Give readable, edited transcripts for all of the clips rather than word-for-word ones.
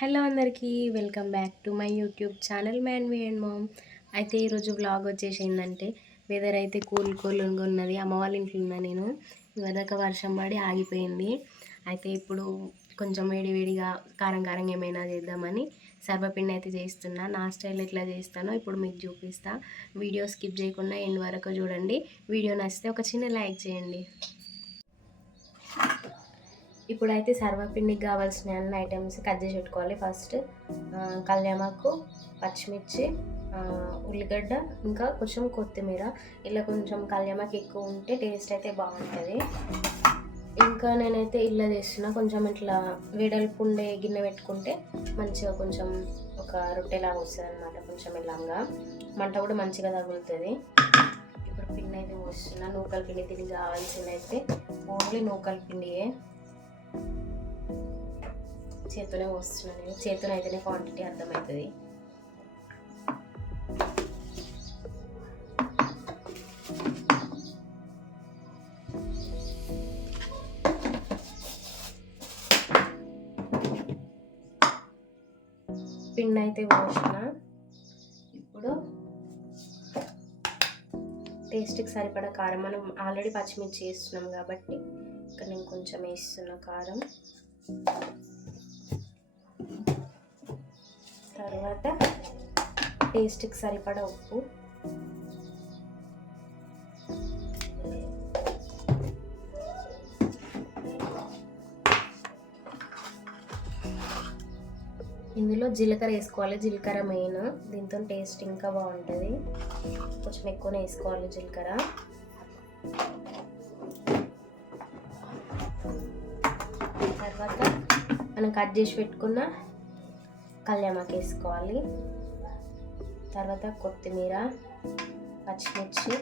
Hello అందరికీ welcome back to my YouTube channel man me and mom. అయితే ఈరోజు vlog వచ్చేసి ఏంటంటే వెదర్ అయితే కూల్గా ఉన్నది. అమ్మ వాళ్ళ ఇంట్లో ఉన్నా నేను. ఇవదాక వర్షం పడి ఆగిపోయింది. అయితే ఇప్పుడు కొంచెం వేడిగా కారంగా ఏమైనా చేద్దామని సర్వపిండి అయితే చేస్తున్నా. నా స్టైల్ ఎట్లా చేస్తానో ఇప్పుడు మీకు చూపిస్తా. వీడియో స్కిప్ చేయకుండా ఎండ్ వరకు చూడండి. వీడియో నచ్చితే ఒక చిన్న లైక్ చేయండి. ఇప్పుడైతే సర్వపిండికి కావాల్సిన అన్ని ఐటమ్స్ కట్ చేసి పెట్టుకోవాలి. ఫస్ట్ కళ్యామాకు, పచ్చిమిర్చి, ఉల్లిగడ్డ, ఇంకా కొంచెం కొత్తిమీర. ఇలా కొంచెం కళ్యామాకు ఎక్కువ ఉంటే టేస్ట్ అయితే బాగుంటుంది. ఇంకా నేనైతే ఇలా చేస్తున్నా. కొంచెం ఇట్లా వెడల్పు ఉండే గిన్నె పెట్టుకుంటే మంచిగా కొంచెం ఒక రొట్టెలాగా వస్తుంది అనమాట. కొంచెం ఇలాగా మంట కూడా మంచిగా తగులుతుంది. ఇప్పుడు పిండి అయితే పోస్తున్నా. నూకల పిండి దీనికి కావాల్సింది అయితే ఓన్లీ నూకల పిండియే. చేతితోనే పోస్తున్నాను నేను. చేతితో అయితేనే క్వాంటిటీ అర్థమవుతుంది. పిండి అయితే పోసిన. ఇప్పుడు టేస్ట్కి సరిపడా కారం. మనం ఆల్రెడీ పచ్చిమిర్చి వేస్తున్నాం కాబట్టి ఇక్కడ నేను కొంచెం వేస్తున్నా కారం. తర్వాత టేస్ట్కి సరిపడా ఉప్పు. ఇందులో జీలకర్ర వేసుకోవాలి. జీలకర్ర మెయిన్, దీంతో టేస్ట్ ఇంకా బాగుంటుంది. కొంచెం ఎక్కువనే వేసుకోవాలి జీలకర్ర. తర్వాత మనం కట్ చేసి పెట్టుకున్న కళ్యామాకు వేసుకోవాలి. తర్వాత కొత్తిమీర, పచ్చిమిర్చి,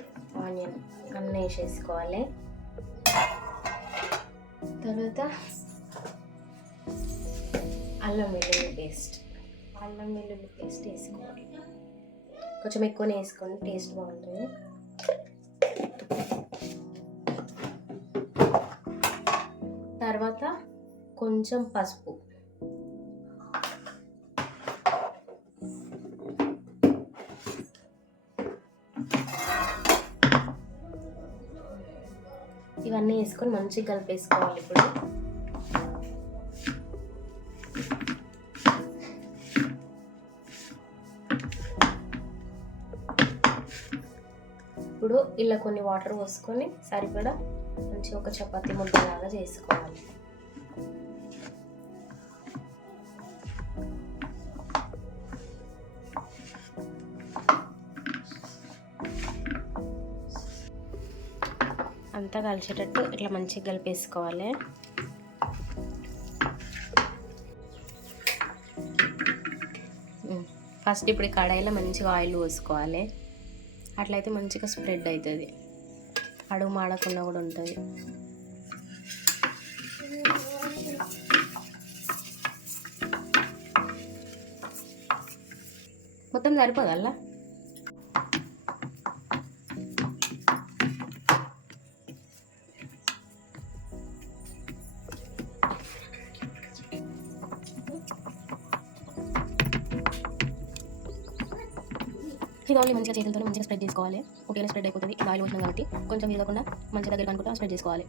ఆనియన్ అన్నీ వేసేసుకోవాలి. తర్వాత అల్లం వెల్లుల్లి పేస్ట్ వేసుకోవాలి. కొంచెం ఎక్కువనే వేసుకోండి, టేస్ట్ బాగుంటుంది. తర్వాత కొంచెం పసుపు. ఇవన్నీ వేసుకొని మంచిగా కలిపేసుకోవాలి. ఇప్పుడు ఇలా కొన్ని వాటర్ పోసుకొని సరిపడా మంచిగా ఒక చపాతీ ముద్దలాగా చేసుకోవాలి. అంతా కలిసేటట్టు ఇట్లా మంచిగా కలిపేసుకోవాలి. ఫస్ట్ ఇప్పుడు కడాయిలో మంచిగా ఆయిల్ పోసుకోవాలి. అట్లయితే మంచిగా స్ప్రెడ్ అవుతుంది, అడుగు మాడకుండా కూడా ఉంటుంది. మొత్తం సరిపోదల్లా. ఇది ఓన్లీ మంచిగా చేతులతో మంచిగా స్ప్రెడ్ చేసుకోవాలి. ఒకటే స్ప్రెడ్ అయిపోతుంది. ఇది ఆయిల్ పోతున్నాం కాబట్టి కొంచెం విరగకుండా మంచిగా దగ్గర అనుకుంటా స్ప్రెడ్ చేసుకోవాలి.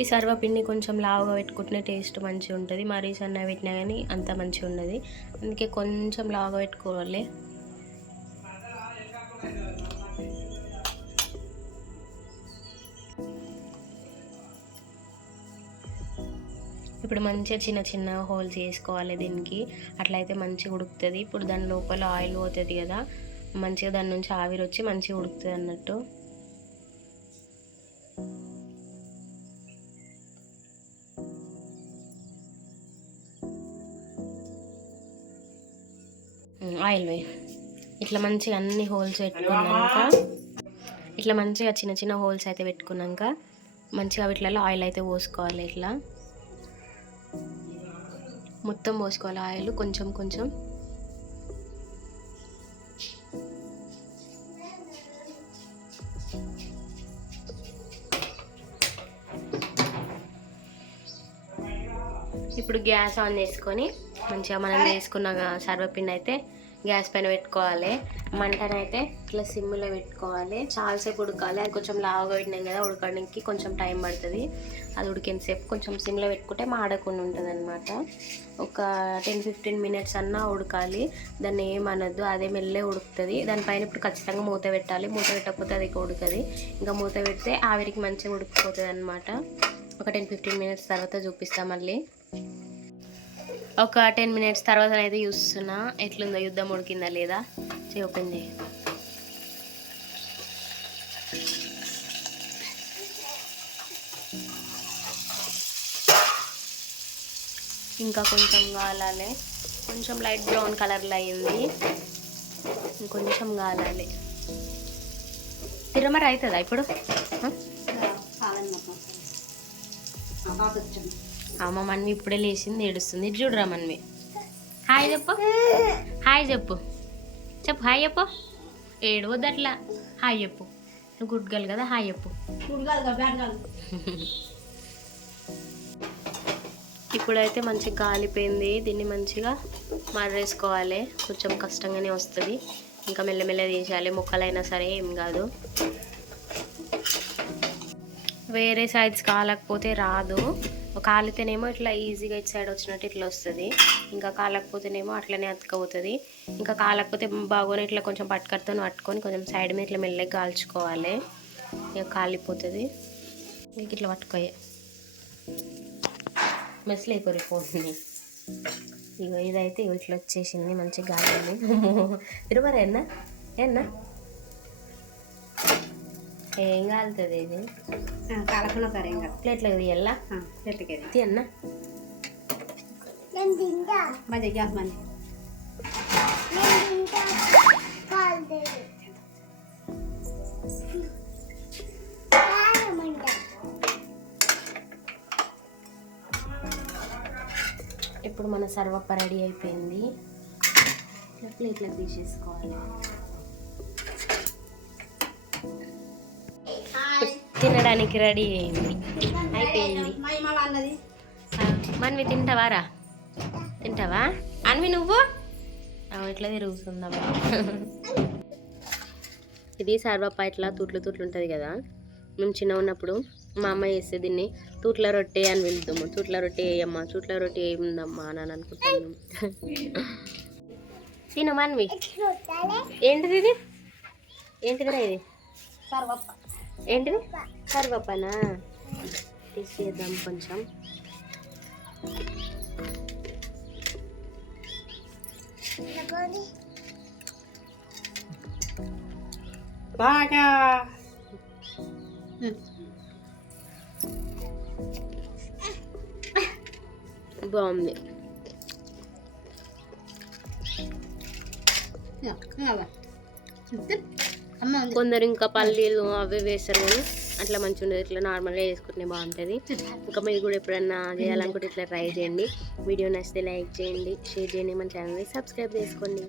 ఈ సర్వపిండి కొంచెం లావుగా పెట్టుకుంటే టేస్ట్ మంచిగా ఉంటుంది. మరీ సన్నగా పెట్టినా కానీ అంత మంచిగా ఉండదు. అందుకే కొంచెం లావుగా పెట్టుకోవాలి. ఇప్పుడు మంచిగా చిన్న హోల్స్ వేసుకోవాలి దీనికి. అట్లయితే మంచిగా ఉడుకుతుంది. ఇప్పుడు దాని లోపల ఆయిల్ పోతుంది కదా, మంచిగా దాని నుంచి ఆవిరి వచ్చి మంచిగా ఉడుకుతుంది అన్నట్టు. ఆయిల్ వేయి. ఇట్లా మంచిగా అన్ని హోల్స్ పెట్టుకున్నాక, ఇట్లా మంచిగా చిన్న హోల్స్ అయితే పెట్టుకున్నాక మంచిగా వీటిలలో ఆయిల్ అయితే పోసుకోవాలి. ఇట్లా మొత్తం పోసుకోవాలి ఆయిల్ కొంచెం. ఇప్పుడు గ్యాస్ ఆన్ చేసుకొని మంచిగా మనం వేసుకున్న సర్వపిండి అయితే గ్యాస్ పైన పెట్టుకోవాలి. మంటనైతే ఇట్లా సిమ్లో పెట్టుకోవాలి. చాలాసేపు ఉడకాలి. అది కొంచెం లావుగా పెట్టినాం కదా, ఉడకడానికి కొంచెం టైం పడుతుంది. అది ఉడికేంతసేపు కొంచెం సిమ్లో పెట్టుకుంటే మాడకుండా ఉంటుంది అనమాట. ఒక 10-15 మినిట్స్ అన్నా ఉడకాలి. దాన్ని ఏమనొద్దు, అదే మెల్లే ఉడుకుతుంది. దానిపైన ఇప్పుడు ఖచ్చితంగా మూత పెట్టాలి. మూత పెట్టకపోతే అది ఉడకది. ఇంకా మూత పెడితే ఆవిరికి మంచిగా ఉడికిపోతుంది అనమాట. ఒక 10-15 మినిట్స్ తర్వాత చూపిస్తాం మళ్ళీ. ఒక 10 మినిట్స్ తర్వాత అయితే చూస్తున్నా ఎట్లుందో, యుద్ధం ఉడికిందా లేదా. ఓపెన్ చేయి. ఇంకా కొంచెం కాలాలి. కొంచెం లైట్ బ్రౌన్ కలర్లో అయ్యింది. ఇంకొంచెం కాలాలి. తిరమర అవుతుందా ఇప్పుడు? అమ్మ మన్వి ఇప్పుడే లేచింది, ఏడుస్తుంది. ఇది చూడరా మన్వి. హాయ్ చెప్పు, హాయ్ చెప్పు, చెప్పు హాయ్ చెప్పు. ఏడవద్దు అట్లా, హాయ్ చెప్పు. నువ్వు గుడ్ గర్ల్ కదా, హాయ్ చెప్పు. ఇప్పుడైతే మంచిగా కాలిపోయింది. దీన్ని మంచిగా మర్రేసుకోవాలి. కొంచెం కష్టంగానే వస్తుంది. ఇంకా మెల్లమెల్ల తీసేయాలి. ముక్కలైనా సరే ఏం కాదు. వేరే సైడ్స్ కాలకపోతే రాదు. కాలితేనేమో ఇట్లా ఈజీగా ఇటు సైడ్ వచ్చినట్టు ఇట్లా వస్తుంది. ఇంకా కాలకపోతేనేమో అట్లనే అతుకపోతుంది. ఇంకా కాలకపోతే బాగోనే ఇట్లా కొంచెం పట్టుకొని కొంచెం సైడ్ మీద ఇట్లా మెల్లగా కాల్చుకోవాలి. ఇక కాలిపోతుంది. ఇంక ఇట్లా పట్టుకోయే మెస్లు అయిపోయిపోతుంది. ఇగో ఇదైతే ఇట్లా వచ్చేసింది. మంచిగా గాలి తిరుమల ఏనా ఏం కాలుతుంది. ఇది కాలకుండా సరే ఏం కాదు. ప్లేట్లకు తీయాలా? ప్లేట్లకి తీయన్నా మంచి గ్యాస్ మంచి. ఇప్పుడు మన సర్వప్ప రెడీ అయిపోయింది. ప్లేట్లకు తీసేసుకోవాలి. తినడానికి రెడీ అయింది, అయిపోయింది. మన్వి తింటావారా? తింటావా అన్వి? నువ్వు ఇట్లా తిరుగుతుందా? ఇది సర్వప్ప ఇట్లా తూట్లు ఉంటుంది కదా. మేము చిన్న ఉన్నప్పుడు మా అమ్మ చేస్తే దీన్ని తూట్ల రొట్టె అని వెళ్తాము. తూట్ల రొట్టె వేయమ్మా, తూట్ల రొట్టె ఏముందమ్మా అని అనుకుంటున్నాము. తిను మన్వి. ఏంటిది ఇది? ఏంటిదిరా ఇది? సర్వప్ప. ఏంటిది? సర్వప్పనా? తీసేద్దాం కొంచెం. బాగా బాగుంది. కొందరు ఇంకా పల్లీలు అవి వేస్తారు కానీ అట్లా మంచిగా ఉండదు. ఇట్లా నార్మల్గా వేసుకుంటే బాగుంటుంది. ఇంకా మీరు కూడా ఎప్పుడన్నా చేయాలనుకుంటే ఇట్లా ట్రై చేయండి. వీడియో నచ్చితే లైక్ చేయండి, షేర్ చేయండి, మన ఛానల్ని సబ్స్క్రైబ్ చేసుకోండి.